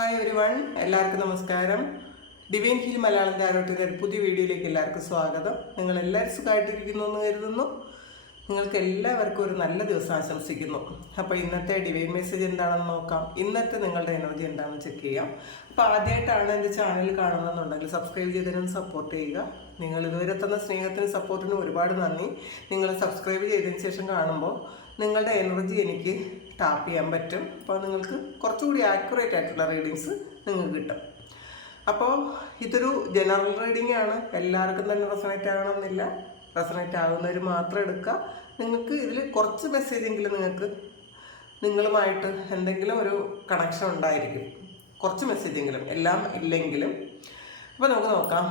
Hi everyone, എല്ലാവർക്കും നമസ്കാരം. Divine heal Malayalam ടാരോട്ടിൻ്റെ ഒരു പുതിയ വീഡിയോയിലേക്ക് എല്ലാവർക്കും സ്വാഗതം. നിങ്ങൾ എല്ലാവരും സുഖമായിട്ടിരിക്കുന്നു എന്ന് കരുതുന്നു. നിങ്ങൾക്ക് എല്ലാവർക്കും ഒരു നല്ല ദിവസം ആശംസിക്കുന്നു. അപ്പോൾ ഇന്നത്തെ ഡിവൈൻ മെസ്സേജ് എന്താണെന്ന് നോക്കാം. ഇന്നത്തെ നിങ്ങളുടെ എനർജി എന്താണെന്ന് ചെക്ക് ചെയ്യാം. അപ്പോൾ ആദ്യമായിട്ടാണ് എൻ്റെ ചാനൽ കാണുന്നതെന്നുണ്ടെങ്കിൽ സബ്സ്ക്രൈബ് ചെയ്തതിനും സപ്പോർട്ട് ചെയ്യുക. നിങ്ങൾ ഇതുവരെ തന്ന സ്നേഹത്തിനും സപ്പോർട്ടിനും ഒരുപാട് നന്ദി. നിങ്ങൾ സബ്സ്ക്രൈബ് ചെയ്തതിന് ശേഷം കാണുമ്പോൾ നിങ്ങളുടെ എനർജി എനിക്ക് ടാപ്പ് ചെയ്യാൻ പറ്റും. അപ്പോൾ നിങ്ങൾക്ക് കുറച്ചുകൂടി ആക്യുറേറ്റ് ആയിട്ടുള്ള റീഡിങ്സ് നിങ്ങൾക്ക് കിട്ടും. അപ്പോൾ ഇതൊരു ജനറൽ റീഡിംഗ് ആണ്. എല്ലാവർക്കും തന്നെ റെസണേറ്റ് ആകണമെന്നില്ല. റെസണേറ്റ് ആകുന്നവർ മാത്രം എടുക്കുക. നിങ്ങൾക്ക് ഇതിൽ കുറച്ച് മെസ്സേജെങ്കിലും നിങ്ങൾക്ക് നിങ്ങളുമായിട്ട് എന്തെങ്കിലും ഒരു കണക്ഷൻ ഉണ്ടായിരിക്കും. കുറച്ച് മെസ്സേജെങ്കിലും, എല്ലാം ഇല്ലെങ്കിലും. അപ്പോൾ നമുക്ക് നോക്കാം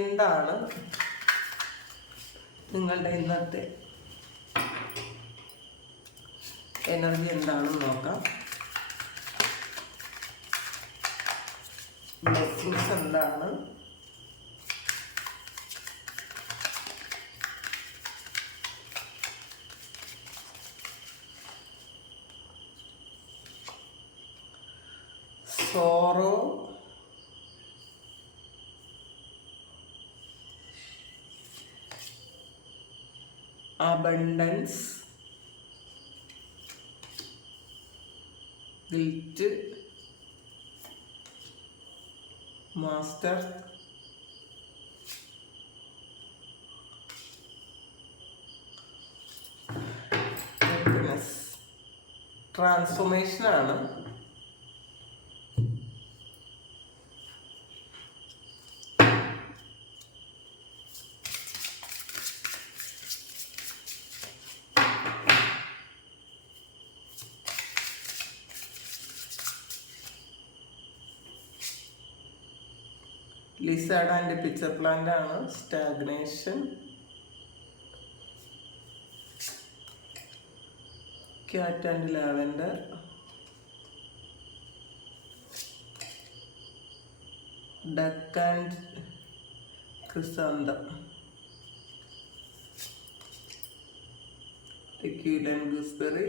എന്താണ് നിങ്ങളുടെ ഇന്നത്തെ എനർജി എന്താണെന്ന് നോക്കാം. ബ്ലെസ്സിങ്സ് എന്താണ്, sorrow, abundance, guilt, master, happiness, ട്രാൻസ്ഫോർമേഷനാണ്. ലിസാർഡ് ആൻഡ് പിക്ചർ പ്ലാന്റ് ആണ്. Stagnation, cat and lavender, duck and chrysanthemum, liquid and gooseberry,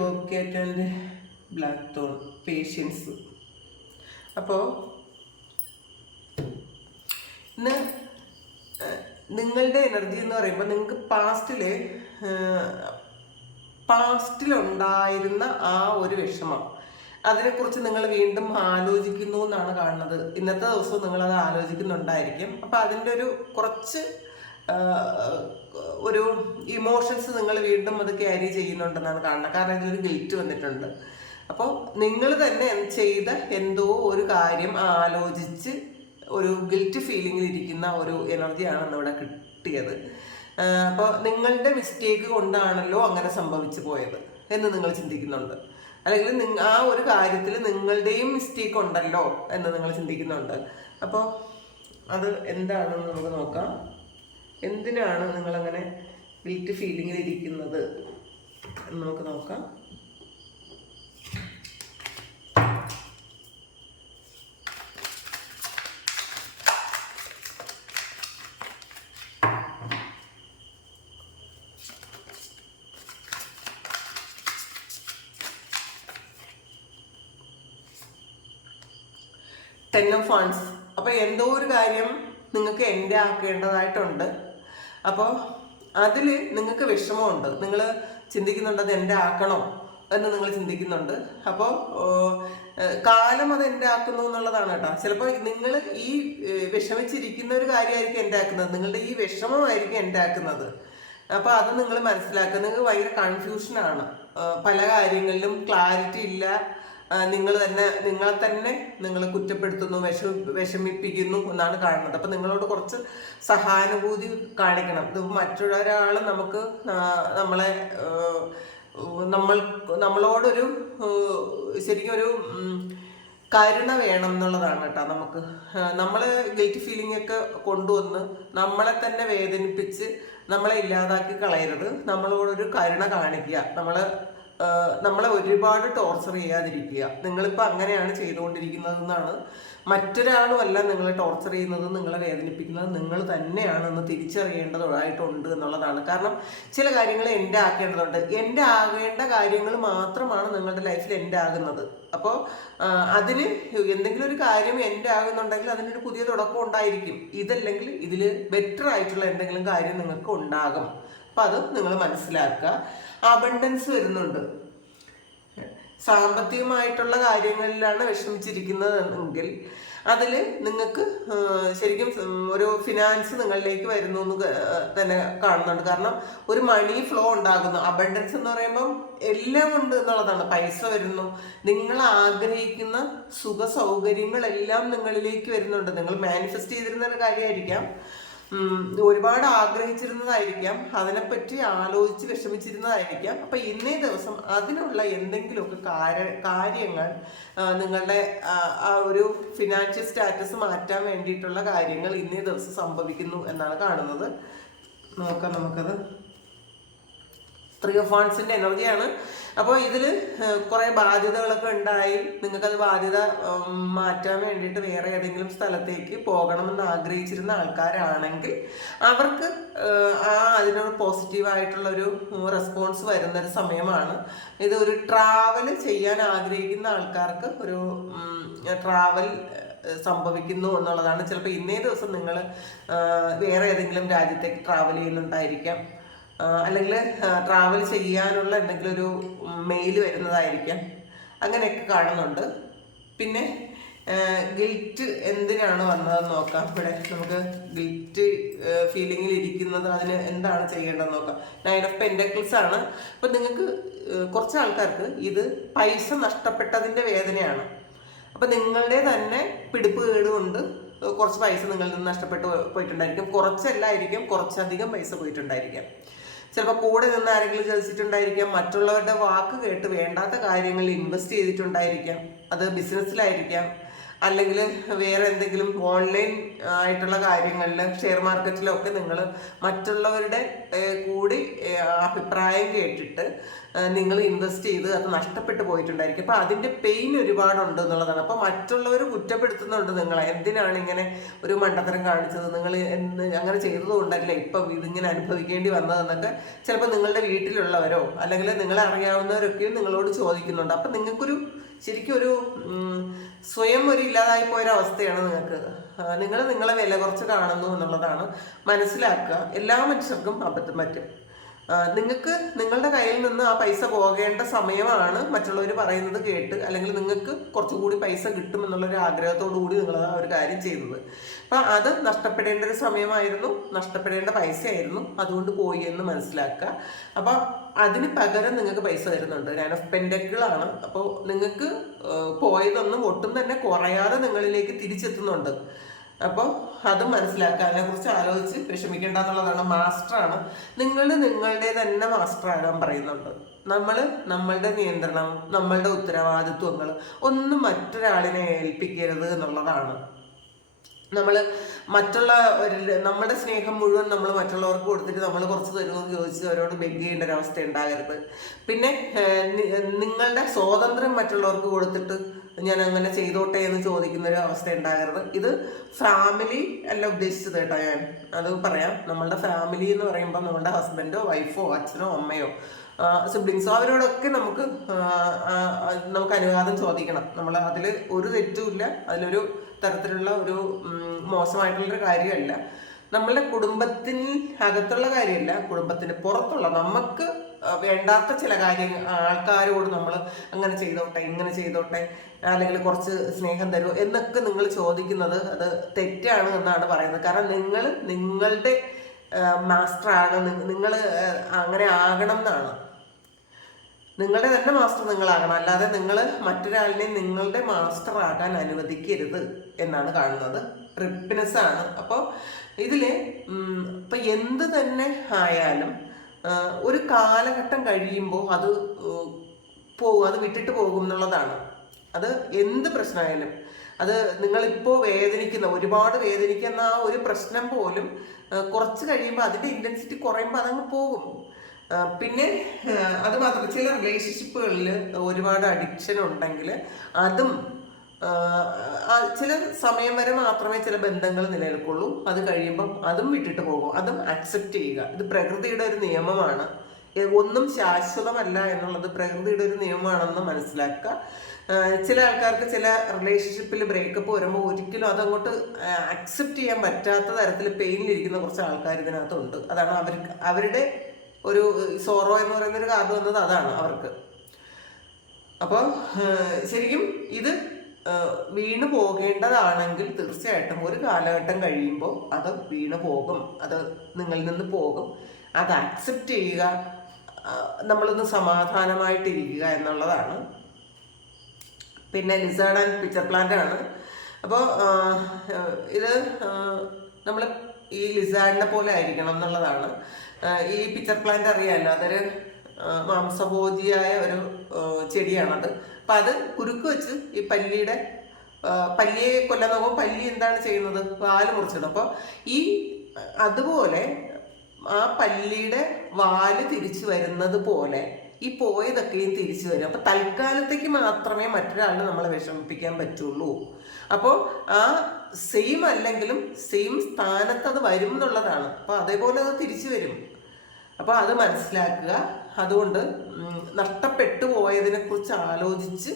bobcat and blackthorn, patience. അപ്പോൾ ഇന്ന് നിങ്ങളുടെ എനർജി എന്ന് പറയുമ്പോൾ നിങ്ങൾക്ക് പാസ്റ്റിലുണ്ടായിരുന്ന ആ ഒരു വിഷമം, അതിനെക്കുറിച്ച് നിങ്ങൾ വീണ്ടും ആലോചിക്കുന്നു എന്നാണ് കാണുന്നത്. ഇന്നത്തെ ദിവസവും നിങ്ങളത് ആലോചിക്കുന്നുണ്ടായിരിക്കും. അപ്പോൾ അതിൻ്റെ ഒരു കുറച്ച് ഒരു ഇമോഷൻസ് നിങ്ങൾ വീണ്ടും അത് ക്യാരി ചെയ്യുന്നുണ്ടെന്നാണ് കാണുന്നത്. കാരണം ഇതിലൊരു ഗിൽറ്റ് വന്നിട്ടുണ്ട്. അപ്പോൾ നിങ്ങൾ തന്നെ ചെയ്ത എന്തോ ഒരു കാര്യം ആലോചിച്ച് ഒരു ഗിൽറ്റ് ഫീലിംഗിൽ ഇരിക്കുന്ന ഒരു എനർജിയാണ് ഇവിടെ കിട്ടിയത്. അപ്പോൾ നിങ്ങളുടെ മിസ്റ്റേക്ക് കൊണ്ടാണല്ലോ അങ്ങനെ സംഭവിച്ചു പോയത് എന്ന് നിങ്ങൾ ചിന്തിക്കുന്നുണ്ട്. അല്ലെങ്കിൽ ആ ഒരു കാര്യത്തിൽ നിങ്ങളുടെയും മിസ്റ്റേക്ക് ഉണ്ടല്ലോ എന്ന് നിങ്ങൾ ചിന്തിക്കുന്നുണ്ട്. അപ്പോൾ അത് എന്താണെന്ന് നമുക്ക് നോക്കാം. എന്തിനാണ് നിങ്ങളങ്ങനെ ഗിൽറ്റ് ഫീലിംഗിൽ ഇരിക്കുന്നത് എന്ന് നമുക്ക് നോക്കാം. Ten of funds. അപ്പോൾ എന്തോ ഒരു കാര്യം നിങ്ങൾക്ക് എൻ്റെ ആക്കേണ്ടതായിട്ടുണ്ട്. അപ്പോൾ അതിൽ നിങ്ങൾക്ക് വിഷമമുണ്ട്. നിങ്ങൾ ചിന്തിക്കുന്നുണ്ട് അത് എൻ്റെ ആക്കണോ എന്ന് നിങ്ങൾ ചിന്തിക്കുന്നുണ്ട്. അപ്പോൾ കാലം അത് എൻ്റെ ആക്കുന്നു എന്നുള്ളതാണ് കേട്ടോ. ചിലപ്പോൾ നിങ്ങൾ ഈ വിഷമിച്ചിരിക്കുന്ന ഒരു കാര്യമായിരിക്കും എൻ്റെ ആക്കുന്നത്. നിങ്ങളുടെ ഈ വിഷമമായിരിക്കും എൻ്റെ ആക്കുന്നത്. അപ്പോൾ അത് നിങ്ങൾ മനസ്സിലാക്കുക. നിങ്ങൾക്ക് ഭയങ്കര കൺഫ്യൂഷനാണ്. പല കാര്യങ്ങളിലും ക്ലാരിറ്റി ഇല്ല. നിങ്ങളെ തന്നെ നിങ്ങൾ കുറ്റപ്പെടുത്തുന്നു, വിഷമിപ്പിക്കുന്നു എന്നാണ് കാണുന്നത്. അപ്പം നിങ്ങളോട് കുറച്ച് സഹാനുഭൂതി കാണിക്കണം. ഇത് മറ്റൊരാൾ നമുക്ക് നമ്മളോടൊരു ശരിക്കും ഒരു കരുണ വേണം എന്നുള്ളതാണ് കേട്ടോ. നമ്മൾ ഗിൽറ്റ് ഫീലിംഗ് ഒക്കെ കൊണ്ടുവന്ന് നമ്മളെ തന്നെ വേദനിപ്പിച്ച് നമ്മളെ ഇല്ലാതാക്കി കളയരുത്. നമ്മളോടൊരു കരുണ കാണിക്കുക. നമ്മളെ ഒരുപാട് ടോർച്ചർ ചെയ്യാതിരിക്കുക. നിങ്ങളിപ്പോൾ അങ്ങനെയാണ് ചെയ്തുകൊണ്ടിരിക്കുന്നതെന്നാണ്, മറ്റൊരാളുമല്ല നിങ്ങളെ ടോർച്ചർ ചെയ്യുന്നത്, നിങ്ങളെ വേദനിപ്പിക്കുന്നത് നിങ്ങൾ തന്നെയാണെന്ന് തിരിച്ചറിയേണ്ടതായിട്ടുണ്ട് എന്നുള്ളതാണ്. കാരണം ചില കാര്യങ്ങൾ എൻ്റെ ആക്കേണ്ടതുണ്ട്. എൻ്റെ ആകേണ്ട കാര്യങ്ങൾ മാത്രമാണ് നിങ്ങളുടെ ലൈഫിൽ എൻ്റെ ആകുന്നത്. അപ്പോൾ അതിന് എന്തെങ്കിലും ഒരു കാര്യം എൻ്റെ ആകുന്നുണ്ടെങ്കിൽ അതിനൊരു പുതിയ തുടക്കം ഉണ്ടായിരിക്കും. ഇതല്ലെങ്കിൽ ഇതിൽ ബെറ്റർ ആയിട്ടുള്ള എന്തെങ്കിലും കാര്യം നിങ്ങൾക്ക് ഉണ്ടാകും. അപ്പം അത് നിങ്ങൾ മനസ്സിലാക്കുക. അബണ്ടൻസ് വരുന്നുണ്ട്. സാമ്പത്തികമായിട്ടുള്ള കാര്യങ്ങളിലാണ് വിഷമിച്ചിരിക്കുന്നതെങ്കിൽ അതിൽ നിങ്ങൾക്ക് ശരിക്കും ഒരു ഫിനാൻസ് നിങ്ങളിലേക്ക് വരുന്നു എന്ന് തന്നെ കാണുന്നുണ്ട്. കാരണം ഒരു മണി ഫ്ലോ ഉണ്ടാകുന്നു. അബണ്ടൻസ് എന്ന് പറയുമ്പം എല്ലാം ഉണ്ട് എന്നുള്ളതാണ്. പൈസ വരുന്നു, നിങ്ങൾ ആഗ്രഹിക്കുന്ന സുഖ സൗകര്യങ്ങളെല്ലാം നിങ്ങളിലേക്ക് വരുന്നുണ്ട്. നിങ്ങൾ മാനിഫെസ്റ്റ് ചെയ്തിരുന്ന ഒരു കാര്യമായിരിക്കാം, ഒരുപാട് ആഗ്രഹിച്ചിരുന്നതായിരിക്കാം, അതിനെപ്പറ്റി ആലോചിച്ച് വിഷമിച്ചിരുന്നതായിരിക്കാം. അപ്പം ഇന്നേ ദിവസം അതിനുള്ള എന്തെങ്കിലുമൊക്കെ കാര്യങ്ങൾ നിങ്ങളുടെ ആ ഒരു ഫിനാൻഷ്യൽ സ്റ്റാറ്റസ് മാറ്റാൻ വേണ്ടിയിട്ടുള്ള കാര്യങ്ങൾ ഇന്നേ ദിവസം സംഭവിക്കുന്നു എന്നാണ് കാണുന്നത്. നോക്കാം നമുക്കത്. 3 of Wands എനർജിയാണ്. അപ്പോൾ ഇതിൽ കുറേ ബാധ്യതകളൊക്കെ ഉണ്ടായി. നിങ്ങൾക്കത് ബാധ്യത മാറ്റാൻ വേണ്ടിയിട്ട് വേറെ ഏതെങ്കിലും സ്ഥലത്തേക്ക് പോകണമെന്ന് ആഗ്രഹിച്ചിരുന്ന ആൾക്കാരാണെങ്കിൽ അവർക്ക് അതിനൊരു പോസിറ്റീവായിട്ടുള്ളൊരു റെസ്പോൺസ് വരുന്നൊരു സമയമാണ് ഇത്. ഒരു ട്രാവൽ ചെയ്യാൻ ആഗ്രഹിക്കുന്ന ആൾക്കാർക്ക് ഒരു ട്രാവൽ സംഭവിക്കുന്നു എന്നുള്ളതാണ്. ചിലപ്പോൾ ഇന്നേ ദിവസം നിങ്ങൾ വേറെ ഏതെങ്കിലും രാജ്യത്തേക്ക് ട്രാവൽ ചെയ്യുന്നുണ്ടായിരിക്കാം, അല്ലെങ്കിൽ ട്രാവൽ ചെയ്യാനുള്ള എന്തെങ്കിലും ഒരു മെയിൽ വരുന്നതായിരിക്കാം. അങ്ങനെയൊക്കെ കാണുന്നുണ്ട്. പിന്നെ ഗിൽറ്റ് എന്തിനാണ് വന്നതെന്ന് നോക്കാം. ഇവിടെ നമുക്ക് ഗിൽറ്റ് ഫീലിങ്ങിൽ ഇരിക്കുന്നത്, അതിന് എന്താണ് ചെയ്യേണ്ടതെന്ന് നോക്കാം. 9 of Pentacles ആണ്. അപ്പം നിങ്ങൾക്ക് കുറച്ച് ആൾക്കാർക്ക് ഇത് പൈസ നഷ്ടപ്പെട്ടതിൻ്റെ വേദനയാണ്. അപ്പം നിങ്ങളുടെ തന്നെ പിടിപ്പ് കേടുകൊണ്ട് കുറച്ച് പൈസ നിങ്ങളിൽ നിന്ന് നഷ്ടപ്പെട്ടു പോയിട്ടുണ്ടായിരിക്കും. കുറച്ചല്ലായിരിക്കും, കുറച്ചധികം പൈസ പോയിട്ടുണ്ടായിരിക്കാം. ചിലപ്പോൾ കൂടെ നിന്ന് ആരെങ്കിലും ചതിച്ചിട്ടുണ്ടായിരിക്കാം. മറ്റുള്ളവരുടെ വാക്ക് കേട്ട് വേണ്ടാത്ത കാര്യങ്ങളിൽ ഇൻവെസ്റ്റ് ചെയ്തിട്ടുണ്ടായിരിക്കാം. അത് ബിസിനസ്സിലായിരിക്കാം, അല്ലെങ്കിൽ വേറെ എന്തെങ്കിലും ഓൺലൈൻ ആയിട്ടുള്ള കാര്യങ്ങളിൽ, ഷെയർ മാർക്കറ്റിലൊക്കെ നിങ്ങൾ മറ്റുള്ളവരുടെ കൂടി അഭിപ്രായം കേട്ടിട്ട് നിങ്ങൾ ഇൻവെസ്റ്റ് ചെയ്ത് അത് നഷ്ടപ്പെട്ടു പോയിട്ടുണ്ടായിരിക്കും. അപ്പോൾ അതിൻ്റെ പെയിൻ ഒരുപാടുണ്ട് എന്നുള്ളതാണ്. അപ്പോൾ മറ്റുള്ളവർ കുറ്റപ്പെടുത്തുന്നുണ്ട് നിങ്ങളെ, എന്തിനാണ് ഇങ്ങനെ ഒരു മണ്ടത്തരം കാണിച്ചത്, നിങ്ങൾ അങ്ങനെ ചെയ്തതുകൊണ്ടല്ലേ ഇപ്പം ഇതിങ്ങനെ അനുഭവിക്കേണ്ടി വന്നതെന്നൊക്കെ ചിലപ്പോൾ നിങ്ങളുടെ വീട്ടിലുള്ളവരോ അല്ലെങ്കിൽ നിങ്ങളെ അറിയാവുന്നവരൊക്കെയും നിങ്ങളോട് ചോദിക്കുന്നുണ്ട്. അപ്പം നിങ്ങൾക്കൊരു ശരിക്കും ഒരു സ്വയം ഒരു ഇല്ലാതായി പോയൊരവസ്ഥയാണ് നിങ്ങൾക്ക്. നിങ്ങൾ നിങ്ങളെ വില കുറച്ച് കാണുന്നു എന്നുള്ളതാണ്. മനസ്സിലാക്കുക, എല്ലാ മനുഷ്യർക്കും അബദ്ധം പറ്റും. നിങ്ങൾക്ക് നിങ്ങളുടെ കയ്യിൽ നിന്ന് ആ പൈസ പോകേണ്ട സമയമാണ് മറ്റുള്ളവർ പറയുന്നത് കേട്ട്, അല്ലെങ്കിൽ നിങ്ങൾക്ക് കുറച്ചുകൂടി പൈസ കിട്ടുമെന്നുള്ളൊരു ആഗ്രഹത്തോടു കൂടി നിങ്ങൾ ആ ഒരു കാര്യം ചെയ്തത്. അപ്പം അത് നഷ്ടപ്പെടേണ്ട ഒരു സമയമായിരുന്നു, നഷ്ടപ്പെടേണ്ട പൈസയായിരുന്നു, അതുകൊണ്ട് പോയി എന്ന് മനസ്സിലാക്കുക. അപ്പം അതിന് പകരം നിങ്ങൾക്ക് പൈസ തരുന്നുണ്ട്. 9 of Pentacles ആണ്. അപ്പോൾ നിങ്ങൾക്ക് പോയതൊന്നും ഒട്ടും തന്നെ കുറയാതെ നിങ്ങളിലേക്ക് തിരിച്ചെത്തുന്നുണ്ട്. അപ്പോൾ അത് മനസ്സിലാക്കുക, അതിനെക്കുറിച്ച് ആലോചിച്ച് വിഷമിക്കേണ്ട എന്നുള്ളതാണ്. മാസ്റ്ററാണ്. നിങ്ങൾ നിങ്ങളുടെ തന്നെ മാസ്റ്റർ ആകാൻ പറയുന്നുണ്ട്. നമ്മളുടെ നിയന്ത്രണം, നമ്മളുടെ ഉത്തരവാദിത്വങ്ങൾ ഒന്നും മറ്റൊരാളിനെ ഏൽപ്പിക്കരുത് എന്നുള്ളതാണ്. നമ്മുടെ സ്നേഹം മുഴുവൻ നമ്മൾ മറ്റുള്ളവർക്ക് കൊടുത്തിട്ട് നമ്മൾ കുറച്ച് തരുമെന്ന് ചോദിച്ച് അവരോട് ബെഗ് ചെയ്യേണ്ട ഒരവസ്ഥ ഉണ്ടാകരുത്. പിന്നെ നിങ്ങളുടെ സ്വാതന്ത്ര്യം മറ്റുള്ളവർക്ക് കൊടുത്തിട്ട് ഞാൻ അങ്ങനെ ചെയ്തോട്ടെ എന്ന് ചോദിക്കുന്ന ഒരു അവസ്ഥ ഉണ്ടാകരുത്. ഇത് ഫാമിലി അല്ല ഉദ്ദേശിച്ചത് കേട്ടോ. ഞാൻ അത് പറയാം. നമ്മളുടെ ഫാമിലി എന്ന് പറയുമ്പോൾ നമ്മളുടെ ഹസ്ബൻഡോ വൈഫോ അച്ഛനോ അമ്മയോ സിബ്ലിങ്സോ അവരോടൊക്കെ നമുക്ക് അനുവാദം ചോദിക്കണം. നമ്മൾ അതിൽ ഒരു തെറ്റുമില്ല, അതിലൊരു തരത്തിലുള്ള ഒരു മോശമായിട്ടുള്ളൊരു കാര്യമല്ല. നമ്മളുടെ കുടുംബത്തിന് അകത്തുള്ള കാര്യമല്ല, കുടുംബത്തിന് പുറത്തുള്ള നമുക്ക് വേണ്ടാത്ത ചില കാര്യങ്ങൾ ആൾക്കാരോട് നമ്മൾ അങ്ങനെ ചെയ്തോട്ടെ, ഇങ്ങനെ ചെയ്തോട്ടെ, അല്ലെങ്കിൽ കുറച്ച് സ്നേഹം തരുമോ എന്നൊക്കെ നിങ്ങൾ ചോദിക്കുന്നത് അത് തെറ്റാണ് എന്നാണ് പറയുന്നത്. കാരണം നിങ്ങളുടെ മാസ്റ്ററാണ്, നിങ്ങൾ അങ്ങനെ ആകണം എന്നാണ്. നിങ്ങളുടെ തന്നെ മാസ്റ്റർ നിങ്ങളാകണം, അല്ലാതെ നിങ്ങൾ മറ്റൊരാളിനെ നിങ്ങളുടെ മാസ്റ്റർ ആകാൻ അനുവദിക്കരുത് എന്നാണ് കാണുന്നത്. റിപ്പിനെസ് ആണ്. അപ്പോൾ ഇതിൽ ഇപ്പം എന്ത് തന്നെ ആയാലും ഒരു കാലഘട്ടം കഴിയുമ്പോൾ അത് പോകും, അത് വിട്ടിട്ട് പോകും എന്നുള്ളതാണ്. അത് എന്ത് പ്രശ്നമായാലും, അത് നിങ്ങളിപ്പോൾ ഒരുപാട് വേദനിക്കുന്ന ആ ഒരു പ്രശ്നം പോലും കുറച്ച് കഴിയുമ്പോൾ അതിൻ്റെ ഇൻറ്റൻസിറ്റി കുറയുമ്പോൾ അതങ്ങ് പോകും. പിന്നെ അത് മാത്രം ചില റിലേഷൻഷിപ്പുകളിൽ ഒരുപാട് അഡിക്ഷൻ ഉണ്ടെങ്കിൽ അതും ചില സമയം വരെ മാത്രമേ ചില ബന്ധങ്ങൾ നിലനിൽക്കുള്ളൂ. അത് കഴിയുമ്പം അതും വിട്ടിട്ട് പോകും. അതും അക്സെപ്റ്റ് ചെയ്യുക. ഇത് പ്രകൃതിയുടെ ഒരു നിയമമാണ്. ഒന്നും ശാശ്വതമല്ല എന്നുള്ളത് പ്രകൃതിയുടെ ഒരു നിയമമാണെന്ന് മനസ്സിലാക്കുക. ചില ആൾക്കാർക്ക് ചില റിലേഷൻഷിപ്പിൽ ബ്രേക്കപ്പ് വരുമ്പോൾ ഒരിക്കലും അതങ്ങോട്ട് അക്സെപ്റ്റ് ചെയ്യാൻ പറ്റാത്ത തരത്തിൽ പെയിനിലിരിക്കുന്ന കുറച്ച് ആൾക്കാർ ഇതിനകത്തുണ്ട്. അതാണ് അവരുടെ ഒരു സോറോ എന്ന് പറയുന്ന ഒരു കാർഡ് വന്നത് അതാണ് അവർക്ക്. അപ്പോൾ ശരിക്കും ഇത് വീണു പോകേണ്ടതാണെങ്കിൽ തീർച്ചയായിട്ടും ഒരു കാലഘട്ടം കഴിയുമ്പോൾ അത് വീണു പോകും. അത് നിങ്ങളിൽ നിന്ന് പോകും. അത് അക്സെപ്റ്റ് ചെയ്യുക, നമ്മളൊന്ന് സമാധാനമായിട്ടിരിക്കുക എന്നുള്ളതാണ്. പിന്നെ ലിസേർഡ് ആൻഡ് പിക്ചർ പ്ലാന്റ് ആണ്. അപ്പോൾ ഇത് നമ്മൾ ഈ ലിസാർഡിനെ പോലെ ആയിരിക്കണം എന്നുള്ളതാണ്. ഈ പിക്ചർ പ്ലാന്റ് അറിയാമല്ലോ, അതൊരു മാംസഭോജിയായ ഒരു ചെടിയാണത്. അപ്പം അത് കുരുക്ക് വെച്ച് ഈ പല്ലിയെ കൊല്ലാൻ നോക്കുമ്പോൾ പല്ലി എന്താണ് ചെയ്യുന്നത്? വാല് മുറിച്ചിടും. അപ്പോൾ ഈ അതുപോലെ ആ പല്ലിയുടെ വാല് തിരിച്ചു വരുന്നത് പോലെ ഈ പോയതൊക്കെയും തിരിച്ചു വരും. അപ്പോൾ തൽക്കാലത്തേക്ക് മാത്രമേ മറ്റൊരാളിനെ നമ്മളെ വിഷമിപ്പിക്കാൻ പറ്റുള്ളൂ. അപ്പോൾ ആ സെയിം അല്ലെങ്കിലും സെയിം സ്ഥാനത്ത് അത് വരും എന്നുള്ളതാണ്. അപ്പോൾ അതേപോലെ അത് തിരിച്ചു വരും. അപ്പോൾ അത് മനസ്സിലാക്കുക. അതുകൊണ്ട് നഷ്ടപ്പെട്ടു പോയതിനെ കുറിച്ച് ആലോചിച്ച്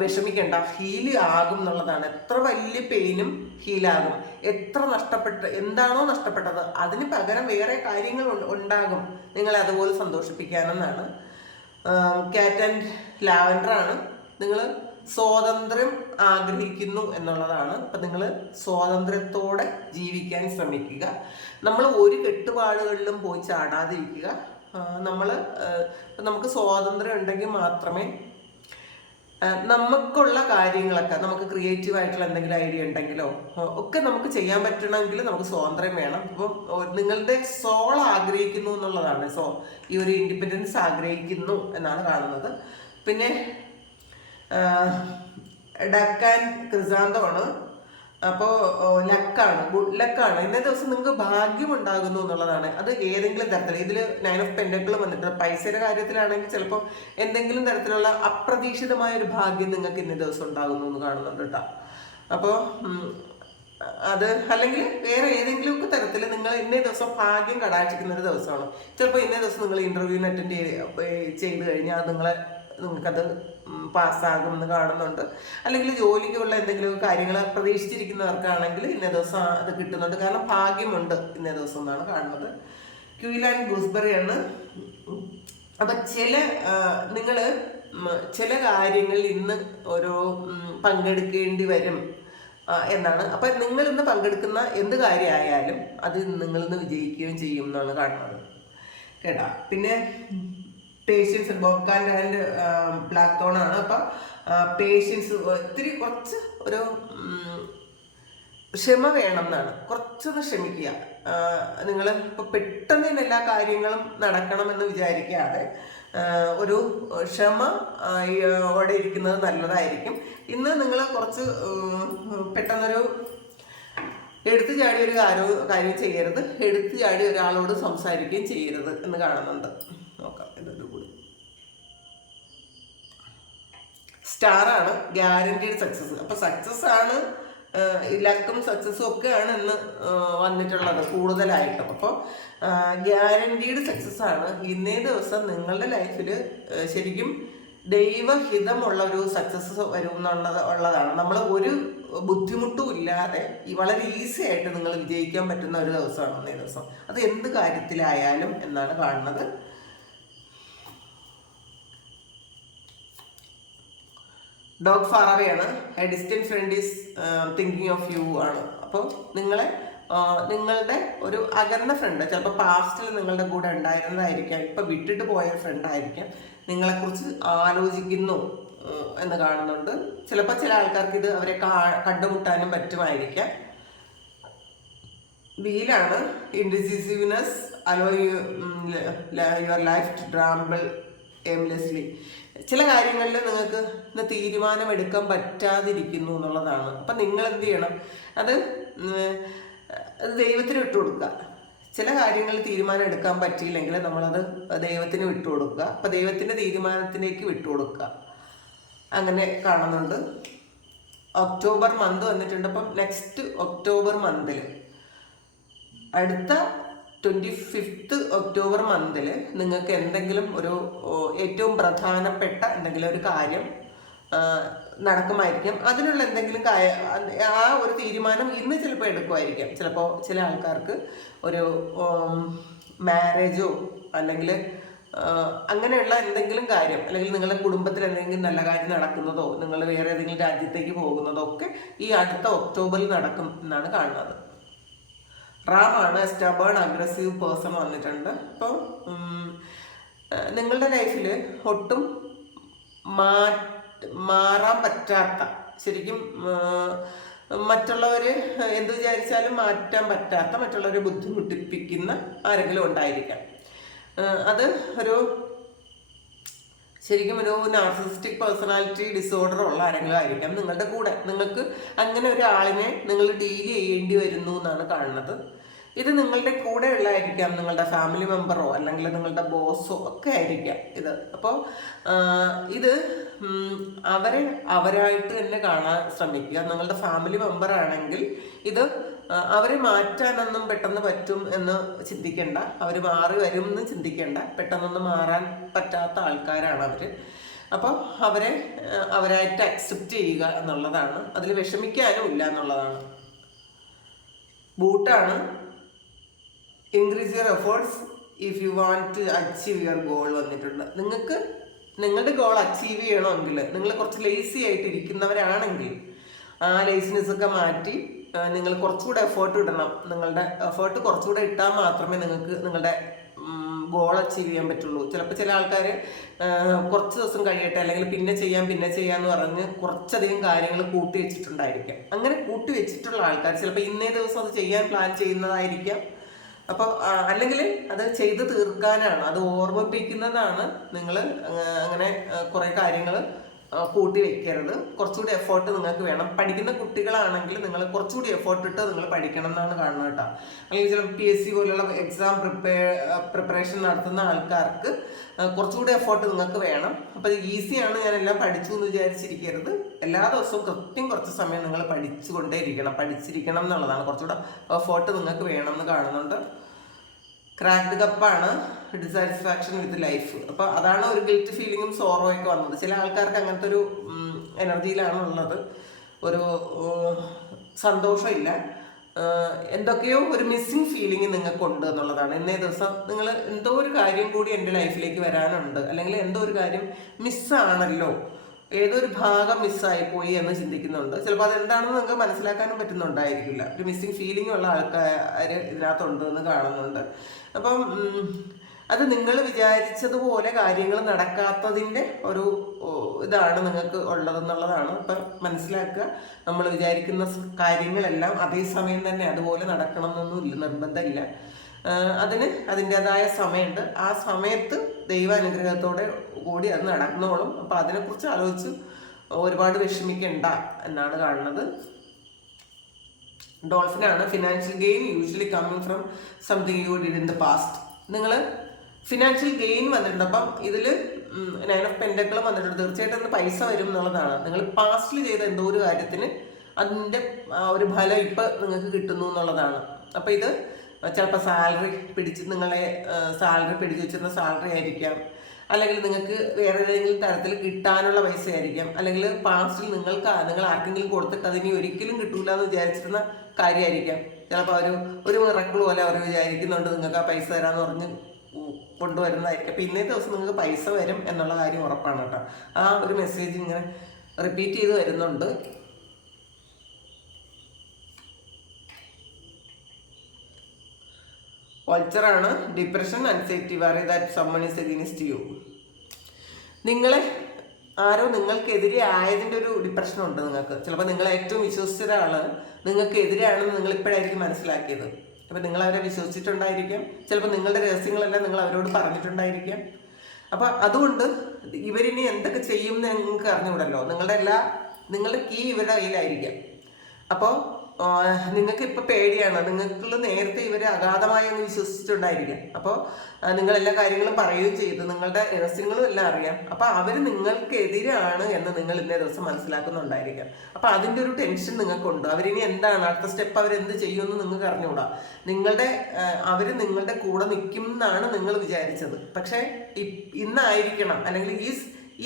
വിഷമിക്കേണ്ട. ഹീല് ആകും എന്നുള്ളതാണ്. എത്ര വലിയ പെയിനും ഹീലാകും. എത്ര എന്താണോ നഷ്ടപ്പെട്ടത് അതിന് പകരം വേറെ കാര്യങ്ങൾ ഉണ്ടാകും നിങ്ങളെ അതുപോലെ സന്തോഷിപ്പിക്കാനെന്നാണ്. കാറ്റ് ആൻഡ് ലാവൻഡർ ആണ്. നിങ്ങൾ സ്വാതന്ത്ര്യം ആഗ്രഹിക്കുന്നു എന്നുള്ളതാണ്. അപ്പം നിങ്ങൾ സ്വാതന്ത്ര്യത്തോടെ ജീവിക്കാൻ ശ്രമിക്കുക. നമ്മൾ ഒരു കെട്ടുപാടുകളിലും പോയി ചാടാതിരിക്കുക. നമുക്ക് സ്വാതന്ത്ര്യം ഉണ്ടെങ്കിൽ മാത്രമേ നമുക്കുള്ള കാര്യങ്ങളൊക്കെ, നമുക്ക് ക്രിയേറ്റീവ് ആയിട്ടുള്ള എന്തെങ്കിലും ഐഡിയ ഉണ്ടെങ്കിലോ ഒക്കെ നമുക്ക് ചെയ്യാൻ പറ്റണമെങ്കിൽ നമുക്ക് സ്വാതന്ത്ര്യം വേണം. അപ്പം നിങ്ങളുടെ സോൾ ആഗ്രഹിക്കുന്നു എന്നുള്ളതാണ്. ഈ ഒരു ഇൻഡിപെൻഡൻസ് ആഗ്രഹിക്കുന്നു എന്നാണ് കാണുന്നത്. പിന്നെ ഡക്ക് ആൻഡ് ക്രിസാന്തമാണ്. അപ്പോൾ ലക്കാണ്, ഗുഡ് ലക്കാണ്. ഇന്നേ ദിവസം നിങ്ങൾക്ക് ഭാഗ്യം ഉണ്ടാകുന്നു എന്നുള്ളതാണ്. അത് ഏതെങ്കിലും തരത്തിൽ, ഇതിൽ 9 ഓഫ് പെൻഡക്കിൾ വന്നിട്ടുണ്ട്. പൈസയുടെ കാര്യത്തിലാണെങ്കിൽ ചിലപ്പോൾ എന്തെങ്കിലും തരത്തിലുള്ള അപ്രതീക്ഷിതമായ ഒരു ഭാഗ്യം നിങ്ങൾക്ക് ഇന്നേ ദിവസം ഉണ്ടാകുന്നു എന്ന് കാണുന്നുണ്ട് കേട്ടോ. അപ്പോൾ അത് അല്ലെങ്കിൽ വേറെ ഏതെങ്കിലുമൊക്കെ തരത്തിൽ നിങ്ങൾ ഇന്നേ ദിവസം ഭാഗ്യം കടാക്ഷിക്കുന്ന ഒരു ദിവസമാണ്. ചിലപ്പോൾ ഇന്നേ ദിവസം നിങ്ങൾ ഇൻ്റർവ്യൂവിന് അറ്റൻഡ് ചെയ്ത് കഴിഞ്ഞാൽ നിങ്ങൾക്കത് പാസ്സാകുമെന്ന് കാണുന്നുണ്ട്. അല്ലെങ്കിൽ ജോലിക്കുള്ള എന്തെങ്കിലും കാര്യങ്ങൾ പ്രതീക്ഷിച്ചിരിക്കുന്നവർക്കാണെങ്കിൽ ഇന്നേ ദിവസം അത് കിട്ടുന്നുണ്ട്. കാരണം ഭാഗ്യമുണ്ട് ഇന്നേ ദിവസം എന്നാണ് കാണുന്നത്. ക്യൂയിൽ ആൻഡ് ഗൂസ്ബെറി ആണ്. അപ്പം നിങ്ങൾ ചില കാര്യങ്ങളിൽ ഇന്ന് ഓരോ പങ്കെടുക്കേണ്ടി വരും എന്നാണ്. അപ്പം നിങ്ങൾ ഇന്ന് പങ്കെടുക്കുന്ന എന്ത് കാര്യമായാലും അത് നിങ്ങളിന്ന് വിജയിക്കുകയും ചെയ്യും എന്നാണ് കാണുന്നത് കേട്ടോ. പിന്നെ പേഷ്യൻസ്, ബോക്കാൻഡ് ആൻഡ് ബ്ലാക്ക് ടോൺ ആണ്. അപ്പം പേഷ്യൻസ് കുറച്ച് ഒരു ക്ഷമ വേണം എന്നാണ്. കുറച്ചൊന്ന് ക്ഷമിക്കുക. നിങ്ങൾ ഇപ്പം പെട്ടെന്ന് തന്നെ എല്ലാ കാര്യങ്ങളും നടക്കണമെന്ന് വിചാരിക്കാതെ ഒരു ക്ഷമ അവിടെ ഇരിക്കുന്നത് നല്ലതായിരിക്കും. ഇന്ന് നിങ്ങൾ കുറച്ച് പെട്ടെന്നൊരു എടുത്തു ചാടി ഒരു കാര്യം ചെയ്യരുത്. എടുത്തു ചാടി ഒരാളോട് സംസാരിക്കുകയും ചെയ്യരുത് എന്ന് കാണുന്നുണ്ട്. നോക്കാം ഇതൊരു കൂടി. സ്റ്റാറാണ്, ഗ്യാരണ്ടീഡ് സക്സസ്. അപ്പം സക്സസ് ആണ്, ലക്കും സക്സസും ഒക്കെയാണ് ഇന്ന് വന്നിട്ടുള്ളത് കൂടുതലായിട്ടും. അപ്പോൾ ഗ്യാരണ്ടീഡ് സക്സസ് ആണ്. ഇന്നേ ദിവസം നിങ്ങളുടെ ലൈഫിൽ ശരിക്കും ദൈവഹിതമുള്ള ഒരു സക്സസ് വരും ഉള്ളതാണ്. നമ്മൾ ഒരു ബുദ്ധിമുട്ടും ഇല്ലാതെ വളരെ ഈസി ആയിട്ട് നിങ്ങൾ വിജയിക്കാൻ പറ്റുന്ന ഒരു ദിവസമാണ് ഇന്നേ ദിവസം. അത് എന്ത് കാര്യത്തിലായാലും എന്നാണ് കാണുന്നത്. ഡോഗ് ഫാറവയാണ്. A distant friend is thinking of you ആണ്. അപ്പോൾ നിങ്ങളുടെ ഒരു അകന്ന ഫ്രണ്ട്, ചിലപ്പോൾ പാസ്റ്റിൽ നിങ്ങളുടെ കൂടെ ഉണ്ടായിരുന്നതായിരിക്കാം, ഇപ്പം വിട്ടിട്ട് പോയ ഫ്രണ്ട് ആയിരിക്കാം, നിങ്ങളെക്കുറിച്ച് ആലോചിക്കുന്നു എന്ന് കാണുന്നുണ്ട്. ചിലപ്പോൾ ചില ആൾക്കാർക്ക് ഇത് അവരെ കണ്ടുമുട്ടാനും പറ്റുമായിരിക്കാം. വീലാണ്. Indecisiveness allow your life to trample aimlessly. ചില കാര്യങ്ങളിൽ നിങ്ങൾക്ക് ഇന്ന് തീരുമാനമെടുക്കാൻ പറ്റാതിരിക്കുന്നു എന്നുള്ളതാണ്. അപ്പം നിങ്ങൾ എന്ത് ചെയ്യണം? അത് ദൈവത്തിന് വിട്ടുകൊടുക്കുക. ചില കാര്യങ്ങൾ തീരുമാനം എടുക്കാൻ പറ്റിയില്ലെങ്കിൽ നമ്മളത് ദൈവത്തിന് വിട്ടുകൊടുക്കുക. അപ്പം ദൈവത്തിൻ്റെ തീരുമാനത്തിലേക്ക് വിട്ടുകൊടുക്കുക. അങ്ങനെ കാണുന്നുണ്ട്. ഒക്ടോബർ മന്ത് വന്നിട്ടുണ്ട്. അപ്പം നെക്സ്റ്റ് ഒക്ടോബർ മന്തിൽ, അടുത്ത 25 ഒക്ടോബർ മന്തിൽ നിങ്ങൾക്ക് എന്തെങ്കിലും ഒരു ഏറ്റവും പ്രധാനപ്പെട്ട എന്തെങ്കിലും ഒരു കാര്യം നടക്കുമായിരിക്കും. അതിനുള്ള എന്തെങ്കിലും ആ ഒരു തീരുമാനം ഇന്ന് ചിലപ്പോൾ എടുക്കുമായിരിക്കാം. ചിലപ്പോൾ ചില ആൾക്കാർക്ക് ഒരു മാരേജോ അല്ലെങ്കിൽ അങ്ങനെയുള്ള എന്തെങ്കിലും കാര്യം, അല്ലെങ്കിൽ നിങ്ങളുടെ കുടുംബത്തിൽ എന്തെങ്കിലും നല്ല കാര്യം നടക്കുന്നതോ നിങ്ങൾ വേറെ ഏതെങ്കിലും രാജ്യത്തേക്ക് പോകുന്നതോ ഒക്കെ ഈ അടുത്ത ഒക്ടോബറിൽ നടക്കും എന്നാണ് കാണുന്നത്. റാമാണ് സ്റ്റബേൺ അഗ്രസീവ് പേഴ്സൺ വന്നിട്ടുണ്ട്. അപ്പോൾ നിങ്ങളുടെ ലൈഫിൽ ഒട്ടും മാറാൻ പറ്റാത്ത, ശരിക്കും മറ്റുള്ളവർ എന്ത് വിചാരിച്ചാലും മാറ്റാൻ പറ്റാത്ത, മറ്റുള്ളവരെ ബുദ്ധിമുട്ടിപ്പിക്കുന്ന ആരെങ്കിലും ഉണ്ടായിരിക്കാം. അത് ശരിക്കും ഒരു നാർസിസിസ്റ്റിക് പേഴ്സണാലിറ്റി ഡിസോർഡർ ഉള്ള ആരെങ്കിലും ആയിരിക്കാം നിങ്ങളുടെ കൂടെ. നിങ്ങൾക്ക് അങ്ങനെ ഒരാളിനെ നിങ്ങൾ ഡീൽ ചെയ്യേണ്ടി വരുന്നു എന്നാണ് കാണുന്നത്. ഇത് നിങ്ങളുടെ കൂടെ ഉള്ളതായിരിക്കാം, നിങ്ങളുടെ ഫാമിലി മെമ്പറോ അല്ലെങ്കിൽ നിങ്ങളുടെ ബോസോ ഒക്കെ ആയിരിക്കാം ഇത്. അപ്പോൾ ഇത് അവരായിട്ട് തന്നെ കാണാൻ ശ്രമിക്കുക. നിങ്ങളുടെ ഫാമിലി മെമ്പർ ആണെങ്കിൽ ഇത് അവരെ മാറ്റാനൊന്നും പെട്ടെന്ന് പറ്റും എന്ന് ചിന്തിക്കേണ്ട, അവർ മാറി വരും എന്ന് ചിന്തിക്കേണ്ട. പെട്ടെന്നൊന്നും മാറാൻ പറ്റാത്ത ആൾക്കാരാണ് അവർ. അപ്പോൾ അവരായിട്ട് അക്സെപ്റ്റ് ചെയ്യുക എന്നുള്ളതാണ്, അതിൽ വിഷമിക്കാനും ഇല്ല എന്നുള്ളതാണ്. ബൂട്ടാണ് increase your efforts if you want to achieve your goal വന്നിട്ടുണ്ട്. നിങ്ങൾക്ക് നിങ്ങളുടെ ഗോൾ അച്ചീവ് ചെയ്യണമെങ്കിൽ, നിങ്ങൾ കുറച്ച് ലേസി ആയിട്ട് ഇരിക്കുന്നവരാണെങ്കിൽ ആ ലേസിനെസ് ഒക്കെ മാറ്റി നിങ്ങൾ കുറച്ചുകൂടെ എഫേർട്ട് ഇടണം. നിങ്ങളുടെ എഫേർട്ട് കുറച്ചുകൂടെ ഇട്ടാൽ മാത്രമേ നിങ്ങൾക്ക് നിങ്ങളുടെ ഗോൾ അച്ചീവ് ചെയ്യാൻ പറ്റുള്ളൂ. ചിലപ്പോൾ ചില ആൾക്കാർ കുറച്ച് ദിവസം കഴിയട്ടെ അല്ലെങ്കിൽ പിന്നെ ചെയ്യാന്ന് പറഞ്ഞ് കുറച്ചധികം കാര്യങ്ങൾ കൂട്ടി വെച്ചിട്ടുണ്ടായിരിക്കാം. അങ്ങനെ കൂട്ടി വെച്ചിട്ടുള്ള ആൾക്കാർ ചിലപ്പോൾ ഇന്നേ ദിവസം അത് ചെയ്യാൻ പ്ലാൻ ചെയ്യുന്നതായിരിക്കാം. അപ്പോൾ അല്ലെങ്കിൽ അത് ചെയ്ത് തീർക്കാനാണ്, അത് ഓർമ്മിപ്പിക്കുന്നതാണ്. നിങ്ങൾ അങ്ങനെ കുറേ കാര്യങ്ങൾ കൂട്ടി വെക്കരുത്. കുറച്ചുകൂടി എഫേർട്ട് നിങ്ങൾക്ക് വേണം. പഠിക്കുന്ന കുട്ടികളാണെങ്കിൽ നിങ്ങൾ കുറച്ചുകൂടി എഫേർട്ട് ഇട്ട് നിങ്ങൾ പഠിക്കണം എന്നാണ് കാണുന്നത് കേട്ടോ. അല്ലെങ്കിൽ ചില PSC പോലുള്ള എക്സാം പ്രിപ്പറേഷൻ നടത്തുന്ന ആൾക്കാർക്ക് കുറച്ചുകൂടി എഫേർട്ട് നിങ്ങൾക്ക് വേണം. അപ്പോൾ ഈസിയാണ് ഞാൻ എല്ലാം പഠിച്ചു എന്ന് വിചാരിച്ചിരിക്കരുത്. എല്ലാ ദിവസവും കൃത്യം കുറച്ച് സമയം നിങ്ങൾ പഠിച്ചിരിക്കണം എന്നുള്ളതാണ്. കുറച്ചുകൂടെ എഫേർട്ട് നിങ്ങൾക്ക് വേണം എന്ന് കാണുന്നുണ്ട്. ക്രാക്ഡ് കപ്പാണ് ഡിസാറ്റിസ്ഫാക്ഷൻ വിത്ത് ലൈഫ്. അപ്പോൾ അതാണ് ഒരു ഗിൽറ്റ് ഫീലിങ്ങും സോറോയൊക്കെ വന്നത്. ചില ആൾക്കാർക്ക് അങ്ങനത്തെ ഒരു എനർജിയിലാണ് ഉള്ളത്. ഒരു സന്തോഷമില്ല, എന്തൊക്കെയോ ഒരു മിസ്സിങ് ഫീലിംഗ് നിങ്ങൾക്കുണ്ട് എന്നുള്ളതാണ്. ഇന്നേ ദിവസം നിങ്ങൾ എന്തോ ഒരു കാര്യം കൂടി എൻ്റെ ലൈഫിലേക്ക് വരാനുണ്ട്, അല്ലെങ്കിൽ എന്തോ ഒരു കാര്യം മിസ്സാണല്ലോ, ഏതൊരു ഭാഗം മിസ്സായിപ്പോയി എന്ന് ചിന്തിക്കുന്നുണ്ട്. ചിലപ്പോൾ അതെന്താണെന്ന് നിങ്ങൾക്ക് മനസ്സിലാക്കാനും പറ്റുന്നുണ്ടായിരിക്കില്ല. ഒരു മിസ്സിങ് ഫീലിംഗ് ഉള്ള ആൾക്കാർ ഇതിനകത്തുണ്ട് എന്ന് കാണുന്നുണ്ട്. അപ്പം അത് നിങ്ങൾ വിചാരിച്ചതുപോലെ കാര്യങ്ങൾ നടക്കാത്തതിൻ്റെ ഒരു ഇതാണ് നിങ്ങൾക്ക് ഉള്ളതെന്നുള്ളതാണ്. അപ്പം മനസ്സിലാക്കുക, നമ്മൾ വിചാരിക്കുന്ന കാര്യങ്ങളെല്ലാം അതേസമയം തന്നെ അതുപോലെ നടക്കണം എന്നൊന്നുമില്ല, നിർബന്ധമില്ല. അതിന് അതിൻ്റെതായ സമയമുണ്ട്. ആ സമയത്ത് ദൈവാനുഗ്രഹത്തോടെ കൂടി അത് നടന്നോളും. അപ്പം അതിനെക്കുറിച്ച് ആലോചിച്ച് ഒരുപാട് വിഷമിക്കണ്ട എന്നാണ് കാണുന്നത്. ഡോൾഫിനാണ് financial gain usually coming from something you did in the past. നിങ്ങൾ ഫിനാൻഷ്യൽ ഗെയിൻ വന്നിട്ടുണ്ട്. അപ്പം ഇതിൽ 9 ഓഫ് പെൻറ്റക്കിളും വന്നിട്ടുണ്ട്. തീർച്ചയായിട്ടും പൈസ വരും എന്നുള്ളതാണ്. നിങ്ങൾ പാസ്റ്റിൽ ചെയ്ത എന്തോ ഒരു കാര്യത്തിന് അതിൻ്റെ ഒരു ഫലം ഇപ്പം നിങ്ങൾക്ക് കിട്ടുന്നു എന്നുള്ളതാണ്. അപ്പം ഇത് ചിലപ്പോൾ സാലറി നിങ്ങളെ സാലറി പിടിച്ചു വെച്ചിരുന്ന സാലറി ആയിരിക്കാം, അല്ലെങ്കിൽ നിങ്ങൾക്ക് വേറെ ഏതെങ്കിലും തരത്തിൽ കിട്ടാനുള്ള പൈസ ആയിരിക്കാം, അല്ലെങ്കിൽ പാസ്റ്റിൽ നിങ്ങൾ ആർക്കെങ്കിലും കൊടുത്തിട്ട് അതിന് ഒരിക്കലും കിട്ടൂല എന്ന് വിചാരിച്ചിരുന്ന കാര്യമായിരിക്കാം. ചിലപ്പോൾ ഒരു മിറക്കിൾ പോലെ അവർ വിചാരിക്കുന്നുണ്ട് നിങ്ങൾക്ക് ആ പൈസ തരാമെന്ന് പറഞ്ഞ് കൊണ്ടുവരുന്നതായിരിക്കും. അപ്പോൾ ഇന്നത്തെ ദിവസം നിങ്ങൾക്ക് പൈസ വരും എന്നുള്ള കാര്യം ഉറപ്പാണ് കേട്ടോ. ആ ഒരു മെസ്സേജ് ഇങ്ങനെ റിപ്പീറ്റ് ചെയ്ത് വരുന്നുണ്ട്. വൾച്ചറാണ് depression, anxiety, worry that someone is against you. ആരോ നിങ്ങൾക്കെതിരെ ആയതിൻ്റെ ഒരു ഡിപ്രഷനുണ്ട് നിങ്ങൾക്ക്. ചിലപ്പോൾ നിങ്ങളെ ഏറ്റവും വിശ്വസിച്ച ഒരാൾ നിങ്ങൾക്കെതിരെയാണെന്ന് നിങ്ങൾ ഇപ്പോഴായിരിക്കും മനസ്സിലാക്കിയത്. അപ്പോൾ നിങ്ങൾ അവരെ വിശ്വസിച്ചിട്ടുണ്ടായിരിക്കാം. ചിലപ്പോൾ നിങ്ങളുടെ രഹസ്യങ്ങളെല്ലാം നിങ്ങൾ അവരോട് പറഞ്ഞിട്ടുണ്ടായിരിക്കാം. അപ്പോൾ അതുകൊണ്ട് ഇവരിനി എന്തൊക്കെ ചെയ്യും എന്ന് നിങ്ങൾക്ക് അറിഞ്ഞുകൂടല്ലോ. നിങ്ങളുടെ കീ ഇവരുടെ കയ്യിലായിരിക്കാം. അപ്പോൾ നിങ്ങൾക്ക് ഇപ്പം പേടിയാണ്, നിങ്ങൾക്ക് നേരത്തെ ഇവർ അഗാധമായി അങ്ങ് വിശ്വസിച്ചിട്ടുണ്ടായിരിക്കും. അപ്പോൾ നിങ്ങൾ എല്ലാ കാര്യങ്ങളും പറയുകയും ചെയ്ത് നിങ്ങളുടെ രഹസ്യങ്ങളും എല്ലാം അറിയാം. അപ്പോൾ അവർ നിങ്ങൾക്കെതിരാണ് എന്ന് നിങ്ങൾ ഇന്നേ ദിവസം മനസ്സിലാക്കുന്നുണ്ടായിരിക്കാം. അപ്പോൾ അതിൻ്റെ ഒരു ടെൻഷൻ നിങ്ങൾക്കുണ്ട്. അവരിനി എന്താണ് അടുത്ത സ്റ്റെപ്പ്, അവരെന്ത് ചെയ്യുമെന്ന് നിങ്ങൾക്ക് അറിഞ്ഞുകൂടാ. അവർ നിങ്ങളുടെ കൂടെ നിൽക്കും എന്നാണ് നിങ്ങൾ വിചാരിച്ചത്. പക്ഷേ ഇന്നായിരിക്കണം, അല്ലെങ്കിൽ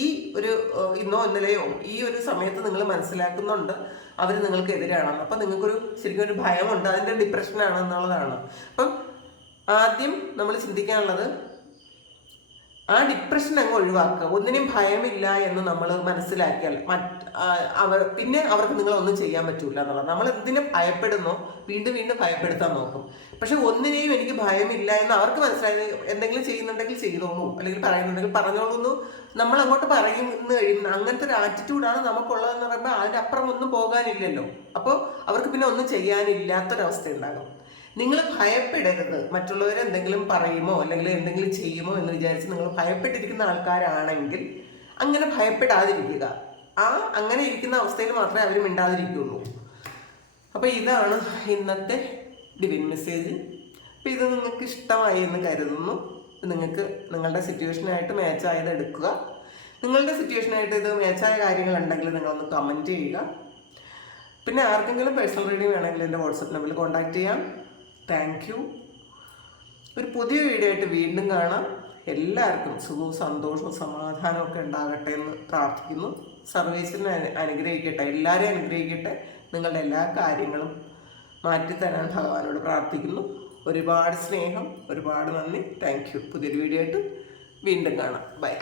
ഈ ഒരു ഇന്നോ ഇന്നലെയോ ഈ ഒരു സമയത്ത് നിങ്ങൾ മനസ്സിലാക്കുന്നുണ്ട് അവർ നിങ്ങൾക്ക് എതിരാണെന്ന്. അപ്പം നിങ്ങൾക്കൊരു ശരിക്കും ഒരു ഭയമുണ്ട്, അതിൻ്റെ ഡിപ്രഷനാണ് എന്നുള്ളതാണ്. അപ്പം ആദ്യം നമ്മൾ ചിന്തിക്കാനുള്ളത് ആ ഡിപ്രഷൻ അങ്ങ് ഒഴിവാക്കുക. ഒന്നിനും ഭയമില്ല എന്ന് നമ്മൾ മനസ്സിലാക്കിയാൽ പിന്നെ അവർക്ക് നിങ്ങളൊന്നും ചെയ്യാൻ പറ്റൂല എന്നുള്ളത്. നമ്മൾ എന്തിനു ഭയപ്പെടുന്നോ വീണ്ടും വീണ്ടും ഭയപ്പെടുത്താൻ നോക്കും. പക്ഷെ ഒന്നിനെയും എനിക്ക് ഭയമില്ല എന്ന് അവർക്ക് മനസ്സിലായി. എന്തെങ്കിലും ചെയ്യുന്നുണ്ടെങ്കിൽ ചെയ്തോളൂ, അല്ലെങ്കിൽ പറയുന്നുണ്ടെങ്കിൽ പറഞ്ഞോളൂ എന്ന് നമ്മൾ അങ്ങോട്ട് പറയുന്ന കഴിയുന്ന അങ്ങനത്തെ ഒരു ആറ്റിറ്റ്യൂഡാണ് നമുക്കുള്ളതെന്ന് പറയുമ്പോൾ അതിൻ്റെ അപ്പുറം ഒന്നും പോകാനില്ലല്ലോ. അപ്പോൾ അവർക്ക് പിന്നെ ഒന്നും ചെയ്യാനില്ലാത്തൊരവസ്ഥ ഉണ്ടാകും. നിങ്ങൾ ഭയപ്പെടരുത്. മറ്റുള്ളവർ എന്തെങ്കിലും പറയുമോ അല്ലെങ്കിൽ എന്തെങ്കിലും ചെയ്യുമോ എന്ന് വിചാരിച്ച് നിങ്ങൾ ഭയപ്പെട്ടിരിക്കുന്ന ആൾക്കാരാണെങ്കിൽ അങ്ങനെ ഭയപ്പെടാതിരിക്കുക. അങ്ങനെ ഇരിക്കുന്ന അവസ്ഥയിൽ മാത്രമേ അവർ മിണ്ടാതിരിക്കുകയുള്ളൂ. അപ്പോൾ ഇതാണ് ഇന്നത്തെ ഡിവൈൻ മെസ്സേജ്. അപ്പോൾ ഇത് നിങ്ങൾക്ക് ഇഷ്ടമായി എന്ന് കരുതുന്നു. നിങ്ങൾക്ക് നിങ്ങളുടെ സിറ്റുവേഷനായിട്ട് മാച്ചായത് എടുക്കുക. നിങ്ങളുടെ സിറ്റുവേഷനായിട്ട് ഇത് മാച്ചായ കാര്യങ്ങളുണ്ടെങ്കിൽ നിങ്ങളൊന്ന് കമൻറ്റ് ചെയ്യുക. പിന്നെ ആർക്കെങ്കിലും പേഴ്സണൽ റീഡിംഗ് വേണമെങ്കിൽ എൻ്റെ വാട്സപ്പ് നമ്പറിൽ കോൺടാക്റ്റ് ചെയ്യാം. Thank you. ഒരു പുതിയ വീഡിയോ ആയിട്ട് വീണ്ടും കാണാം. എല്ലാവർക്കും സുഖവും സന്തോഷവും സമാധാനവും ഒക്കെ ഉണ്ടാകട്ടെ എന്ന് പ്രാർത്ഥിക്കുന്നു. സർവീസിനെ അനുഗ്രഹിക്കട്ടെ, എല്ലാവരെയും അനുഗ്രഹിക്കട്ടെ. നിങ്ങളുടെ എല്ലാ കാര്യങ്ങളും മാറ്റിത്തരാൻ ഭഗവാനോട് പ്രാർത്ഥിക്കുന്നു. ഒരുപാട് സ്നേഹം, ഒരുപാട് നന്ദി. Thank you. പുതിയൊരു വീഡിയോ ആയിട്ട് വീണ്ടും കാണാം. ബൈ.